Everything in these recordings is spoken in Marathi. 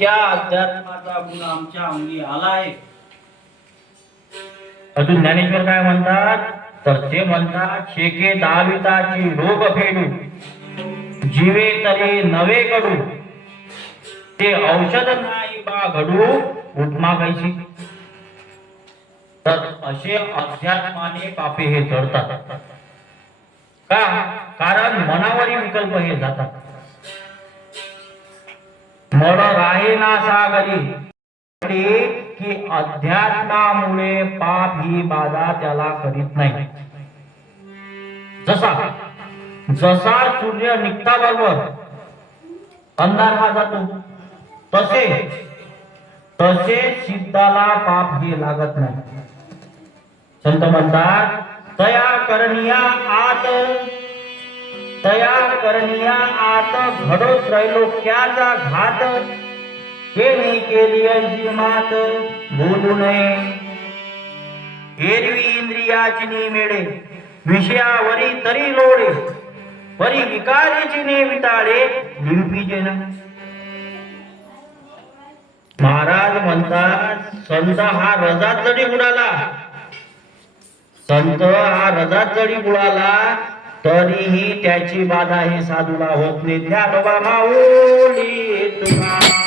त्या अध्यात्माचा गुण आमच्या अंगी आला आहे. अजून ज्ञानेश्वर काय म्हणतात, तर ते म्हणतात शेके दाविताची रोग फेडू, जीवे तरी नवे कडू, ते औषध नाही बा घडू उपमा कैसी. तर असे अध्यात्माने पापे हे जडतात का, कारण मनावरील विकल्प हे जातात. मळ राहे ना सागरी, की अध्यात्मामुळे पाप ही बाधा त्याला करीत नाही. जसा जसा सूर्य निघता बरोबर अंधार हा जातो, तसे तसे सिद्धाला पाप हे लागत नाही. संत म्हणतात तया करनिया आत, तया करनिया आत घडो त्रैलोक्याचा घात, केली केली अशी मात बोलू नये. एरवी इंद्रियाची निमेळे, विषयावरी तरी लोळे, परी विकारीची ने विटाळे लिंपीजे न. महाराज म्हणतात संत हा रजात जरी बुडाला, संत हा रजात जरी बुडाला तरीही त्याची बाधा ही साधूला होत नाही. ज्ञानोबा माऊली तुकाराम.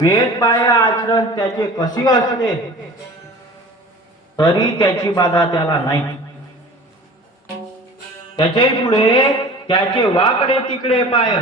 वेदबाह्य आचरण त्याचे कशी असले तरी त्याची बाधा त्याला नाही. त्याचे पुढे त्याचे वाकडे तिकडे पाय,